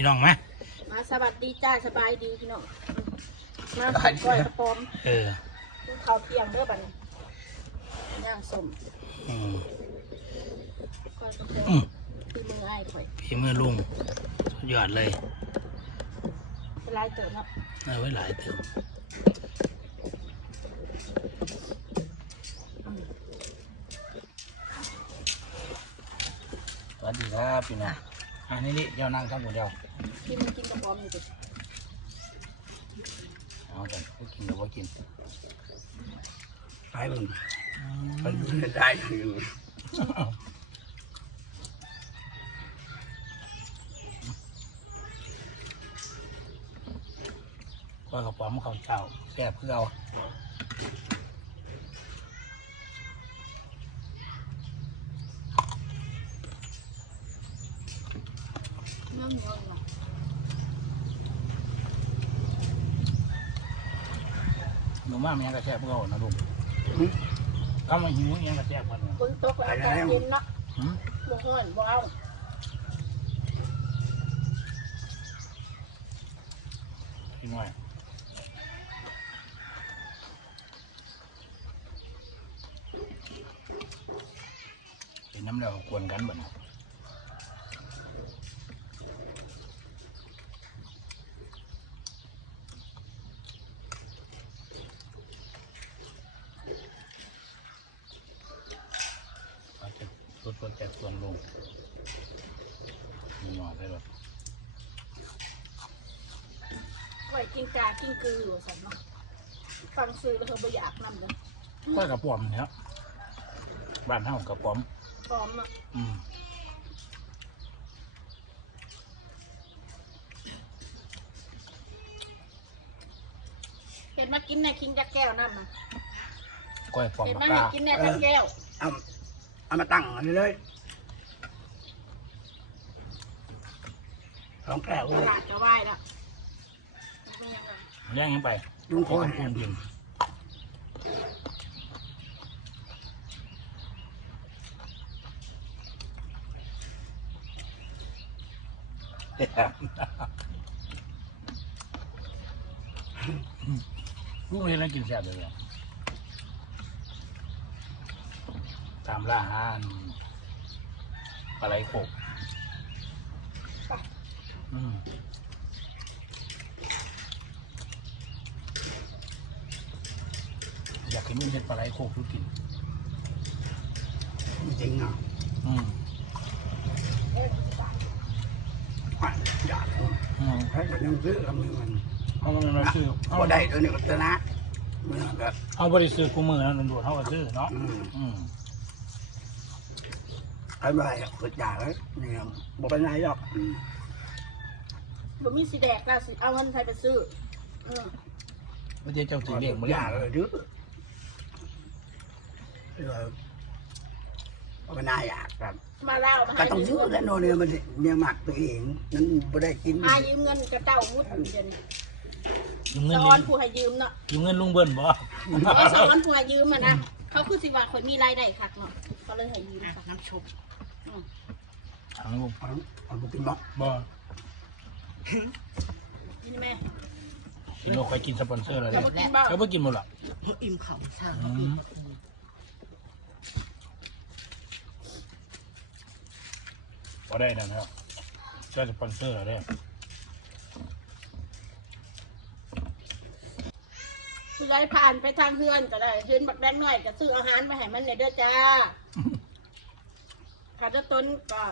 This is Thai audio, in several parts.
พี่น้องไหมมาสวัสดีจ้าสบายดีพี่น้องมากินก้อยกระป๋อมเออกินข้าวเที่ยงเด้อบัดนี้ย่างส้มอืมก้อยกระป๋ออืมมที่มืออ้ายข่อยพี่มือลุงสุดยอดเลยเป็นลายเติมครับเอาไว้หลายเติมอืมสวัสดีครับพี่น้องอันนี้นี่เดี๋ยวนั่งทั้งหมดเดียว ที่มันกินกระป๋อมอยู่ดิเอาแต่ก็กินหรือว่ากินไปมึงมันได้คือก็กระป๋อมเขาเจ้าแซ่บเพื่อเอาน้ำเงิน เนาะหนูมามันยังกระแซ่บเพื่อเอานะลุงก็มาหิวยังกระแซ่บกันฝนตกแล้วอากาศเย็นเนาะบ่ฮ้อนบ่เอาพี่น้อยเป็นน้ำแล้วกวนกันบ่นะ อาจจะ ลดลดแต่ส่วนลงมีหน่อยได้หรอก้อยกินกากินกืออยู่สั่นเนาะฟังซื้อแล้วเธอบ่อยากนำเลยก็กระป๋อมเนี่ยบ้านเฮากระป๋อมปลอมเนาะอืมเห็นมากินในคิงจักแก้วน้ำนะก้อยป๋อมเห็นปากมาให้กากินในจักแก้ว เอา เอามาตั้งอันนี้เลยสองแก้วตเลยลาดจะไหว้ละเป็นยังไงแย่งยังไปลุงคขออยปูนกินลูกเรียนแล้วกินแซ่บเลยเหรอ ตามล่าหาอันปลาไหลโขกอืมอยากกินลูกเห็ดปลาไหลโขกทุกกิน จริงเนาะอืมอยากอืมให้แต่ยังซื้อกับมือมันเขาก็ไม่มาซื้อเขาพอได้ตัวนี้ก็ชนะมือแบบเขาบริซื้อกูมือนะด่วนๆเขาก็ซื้อเนาะอืมอืม ไอ้ใบอะฝึกอยากเลยเนี่ยบอกไปไหนหรอกอืมบ่มีสีแดกแล้วสิเอาเงินใครไปซื้ออืมไม่ใช่เจ้าตีเลี้ยงมาอเลี้ยยางกเลยดื้อเออบอกไปไหนอยากแบบมาเล่ามาก็ให้ต้องยืซื้อมเงินแล้วโน่นเนี่ยมันเนี่ยหมักตัวเองนั้นไม่ได้กินอายืมเงินกระเจ้ามุดเดี๋ยวนี้ยืมเงินสลุอนงผู้ให้ยืมเนาะยืมเงินลุงเบิ้ลบ่เออสอนผู้ให้ยืมอะนะเขาคือสิว่าคนมีรายได้คักเนาะก็เลยให้ยืมค่ะน้ำชุบ ถามลุงเอาเอาบุกินบอกบ่นี่แม่กินเราคอยกินสปอนเซอร์อะไรจะมากินบ้างเขาไม่กินหมดหรอกอิ่มเขาช่างอืมพอได้นะครับเจ้าสปอนเซอร์อะไรผู้ใดผ่านไปทางเพื่อนก็ได้เห็นบักแดงหน่อยก็ซื้ออาหารมาให้มันในเด้อจ้า ขาดต้นก็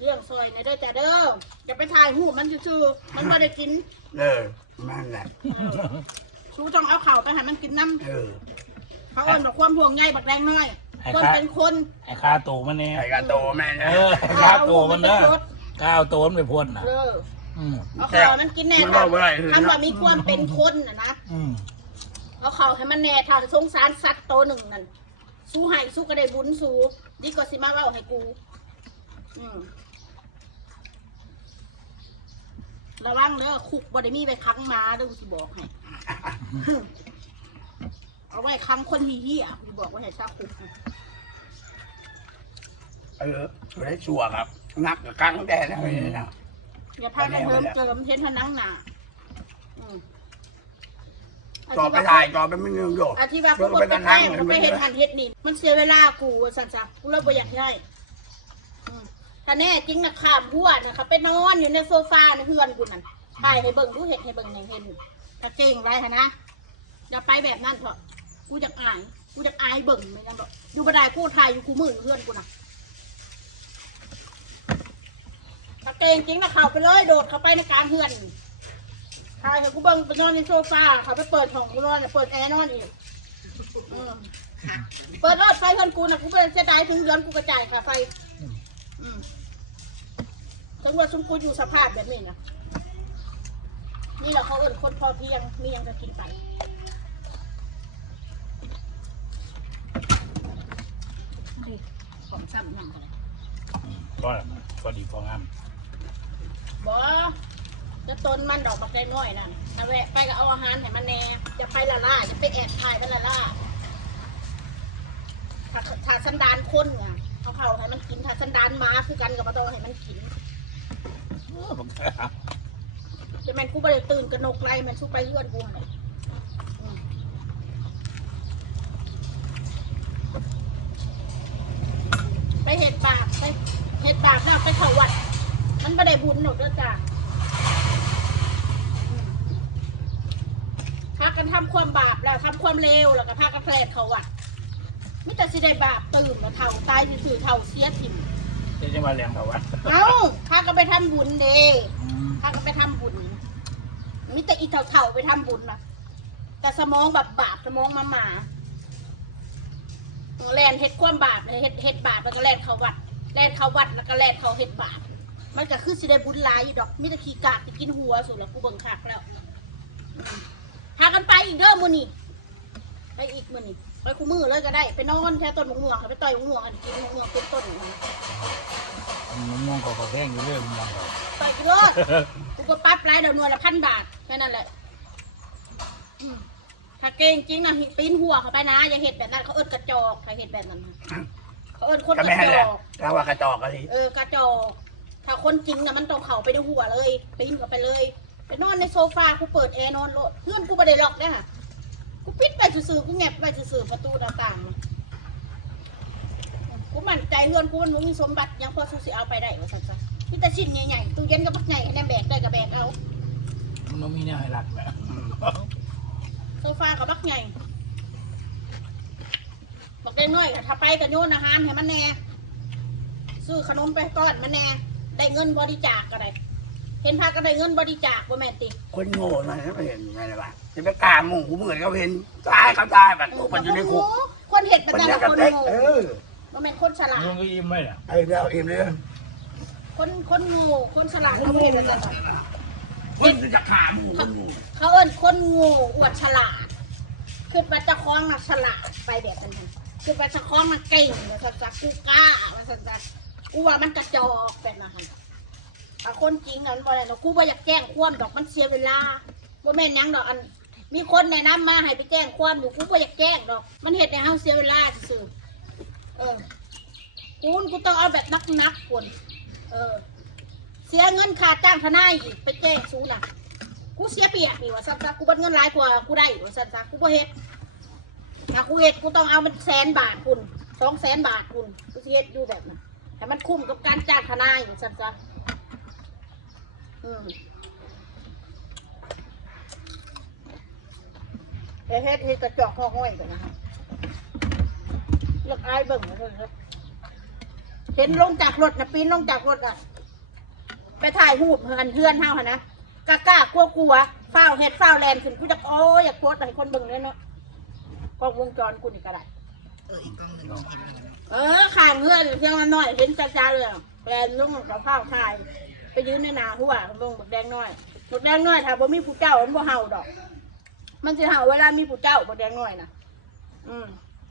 เรื่องซอยในเด้อจ้าเด้ออย่าไปถ่ายหูปมันซื่อๆมันไม่ได้กินเออนั่นแหละชูต้องเอาเข่าวไปให้มันกินน้เออำเขาเอิ้นบอกความห่วงใยบักแดงน้อยไอ้คนข้าเป็นคนไอ้ข้าโตมันเนี่ยไข่กาโตแม่เอนะอไอ้ข้าโตมันเนอะก้าวโตมันไปพ่นน่ะ เอออืมเอาเข่าวมันกินแน่มันว่าบ่ได้เลยคำว่านะมีความเป็นคนนะนะอืมเอาเข่าวให้มันแน่ถ้าสงสารสัตว์ตัวหนึ่งนั่น สู้ให้สู้ก็ได้บุญสู้ดีกว่าสิมาเล่าให้กู อืมระวังเด้อคุกบ่ได้มีไปค้างหมาเด้อกูสิบอกให้ เอาไว้ค้างคนเฮี้ยๆกูบอกว่าให้ชาคุกนะเออได้ชัวร์ครับนักกับกลางแดดนะไม่ได้นะอย่าพากันเพิ่มเติมเห็นผนังหนาอืม จอไปถ่ายจอไปไม่เงยโยกอาที่ว่ากูบ่ไปแท้กูไปเห็นหันเฮ็ดนี่ มันเสียเวลากูว่าสั่นจ้ะกูเลยบ่อยากให้อืมถ้าแน่จริงนะข้ามหัวนะคะไปนอนอยู่ในโซฟาในเฮือนกูนั่นถ่ายให้เบิ่งกูเห็นให้เบิ่งให้เห็นถ้าเก่งได้หั่นนะอย่าไปแบบนั้นเถอะกูอยากอายกูอยากอายเบิ่งไม่งั้นดอกอยู่บ่ได้กูถ่ายอยู่กูมืออยู่เฮือนกูน่ะถ้าเก่งจริงนะเข้าไปเลยโดดเข้าไปในกลางเฮือน ถ่ายให้กูเบิ่งไปนอนในโซฟาเขาไปเปิดห้องกูนอนเปิดแอร์นอนอีกอืมเปิดรถไฟเพื่อนกูนะกูเป็นเสียดายถึงเดือนกูกระจายค่ะไฟอืมจังหวะชุมกูอยู่สภาพแบบนี้นะนี่แหละเขาเอิ้นคนพอเพียงมีหยังจะกินไปนี่ของซ้ำนั่งกันเลยก็ก็ดีพองามบอ จะต้นมันดอกบักแดงน้อยนั่นถ้าแวะไปก็เอาอาหารให้มันแน่จะไปละล่าจะไปแอบถ่ายมันละล่าถ้าถ้าสันดานคนไงเอาเขาให้มันกินถ้าสันดานหม้าคือกันกับมาต้องให้มันกินเออผมจะแม่นกูไปเลยตื่นกระนกไรมันชุบไปเลื่อนกูเลยอืมไปเห็ดบาปไปเห็ดบาปแล้วไปเข้าวัด มันไม่ได้บุญหนกแล้วจ้ะอืมพา กันทำความบาปแล้วทำความเลวแล้วก็พากันแผลดเข้าวัดมิแต่สิได้บาปตื่นมาเท่าตายสื่อๆเท่าเสียถิ่มเจ๊จะมาเลี้ยงเขาวะเอ้าพากันไปทำบุญเด้อืมพากันไปทำบุญมิแต่อีเท่าๆไปทำบุญนะแต่สมองแบบบาปสมองมาหมาแลนเฮ็ดความบาปเฮ็ดเฮ็ดบาปแล้วก็แลนเขาวัดแลนเขาวัดแล้วก็แลนเขาเฮ็ดบาปมันก็คือสิได้บุญหลายอยู่ดอกมิแต่ขี้กากจะกินหัวสุดแล้วกูเบิ่งคักแล้วอืม พากันไปอีกเด้อมื้อนี้ไปอีกมื้อนี้ไปคู่มือเลยก็ได้ ไปนอนแค่ต้นมะม่วงไปต่อยมะม่วงอันกินมะม่วงเป็นต้นนะมันม่วงเขาก็แพงอยู่เรื่อยมันมองเขาต่อยกิโลกูก็ปั๊บรายเดี๋ยวหน่วยละพันบาทแค่นั้นแหละอืมถ้าเก่งจริงนะปีนหัวเขาไปนะ อย่าเห็ดแบบนั้นเขาเอิ้นกระจอกถ้าเห็ดแบบนั้นนะเขาเอิ้นคนกก็ระไม่ให้จแหละอก ถ้าว่ากระจอกอะไรเออกระจอกถ้าคนจริงนะมันต้องเข่าไปในหัวเลยปีนเข้าไปเลย ไปนอนในโซฟากูเปิดแอร์นอนโลดเพื่อนกูไม่ได้ล็อกนะฮะกูปิดไปซื่อๆกูแงบไปซื่อๆประตูหน้าต่างน่ะกูมั่นใจเพื่อนกูมันบ่มีสมบัติหยังพอสู้สิเอาไปได้ว่าซั่นซะมีแต่ชิ้นใหญ่ๆตู้เย็นก็บักใหญ่ให้แน่แบกได้ก็แบกเอามันไม่มีแนวให้รักแหละอืมโซฟากับบักใหญ่บอกได้น้อยก็ถ้าไปก็โยนอาหารให้มันแน่ซื้อขนมไปก้อนมันแน่ได้เงินบริจาคก็ได้ เห็นพาก็ได้เงินบริจาคบ่แม่นติคนโง่นะไม่เห็นไงล่ะจะไปกล้าหมู่กูเหมือนเขาเห็นตายเขาตายแบบตัวมันอยู่ในคุกคนเห็ดเป็นมันแต่ยัละงกระคนเต็กโง่เออบ่แม่นคนฉลาดลุงก็ยิ้มไหมเนี่ยไอ้เดียวเอ็มเลยคนคนโง่คนฉลาดเขาบ่เห็นแต่ละคนจะขาหมู่คนหมู่เขาเอิ้นคนโง่อวดฉลาดคือว่าเจะคล้าของน่ะฉลาดไปแบบนั้นหั่นคือว่าเจะคล้าของน่ะเก่งว่าซั่นซะกูกล้าว่าซั่นซะกูว่ามันกระจอกแบบนั้นหั่น ถ้าคนจริงอันบ่ได้เนาะกูบ่อยากแจ้งความดอกมันเสียเวลาบ่แม่นหยังดอกอัน มีคนแนะนำมาให้ไปแจ้งความอยู่กูบ่อยากแจ้งดอก มันเฮ็ดให้เฮาเสียเวลาซื่อๆเออกูนกูต้องเอาแบบนักๆคนเออ เสียเงินค่าจ้างทนายอีกไปแจ้งสูน่ะ กูเสียเปรียบนี่ว่าซั่นซะกูเบิดเงินหลายกว่ากูได้ว่าซั่นซะกูบ่เฮ็ดถ้ากูเฮ็ดกูต้องเอามันแสนบาทคุณสองแสนบาทคุณกูสิเฮ็ดอยู่แบบนั้นให้มันคุ้มกับการจ้างทนายว่าซั่นซะ เฮ็ดเฮ็ดเฮ็ดกระจอกห้องห้อยกันนะคะเลือกอายเบิ่งเลยเห็นลงจากรถนะปีนลงจากรถอะ ไปถ่ายรูปเพื่อนเพื่อนเฮาหะนะกล้ากล้ากลัวกลัวฝ้าวเฮ็ดฝ้าวแลนขึ้นกูจะโอ้ยอยากโพสต์ให้คนเบิ่งเลยเนาะกล้องวงจรกูนี่ก็ได้เออข้างเงื่อนเพียงน้อยเห็นจ้าๆเลยแลนลงกับฝ้าวถ่าย ไปยืนในนาหัวลงบักแดงน้อยบักแดงน้อยถ้าบ่มีผู้เจ้ามันบ่เห่าดอก มันจะเห่าเวลามีผู้เจ้าบักแดงน้อยน่ะอืม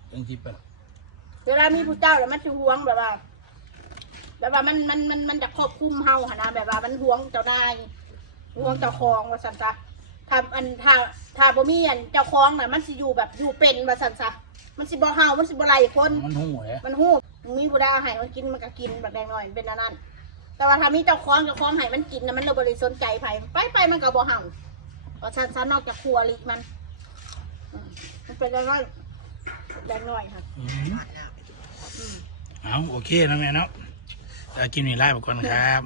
เป็นทิพย์ไปเวลามีผู้เจ้าแล้วมันจะหวงแบบว่าแบบว่ามันมันมันมันจะควบคุมเฮาหนนะแบบว่ามันหวงเจ้านายหวงเจ้าของว่าสันซะถ้าอันถ้าถ้าบ่มีอันเจ้าของน่ะมันสิอยู่แบบอยู่เป็นว่าสันซะมันสิบ่เห่ามันสิบ่ไล่คนมันหูเลยมันฮู้มีผู้ใดเอาให้มันกินมันก็กินแบบแดงน้อยเป็นอันนั้น แต่ว่าถ้ามีเจ้าของเจ้าของให้มันกินนะมันเราบริสนใจไผไปไปมันก็บ่เห่าเพราะฉันฉันนอกจากครัวลิมันอืมมันเป็นแรงน้อยแรงน้อยค่ะอืมเอาโอเคนะแม่เนาะจะกินนี่ไล่ไปก่อนครับ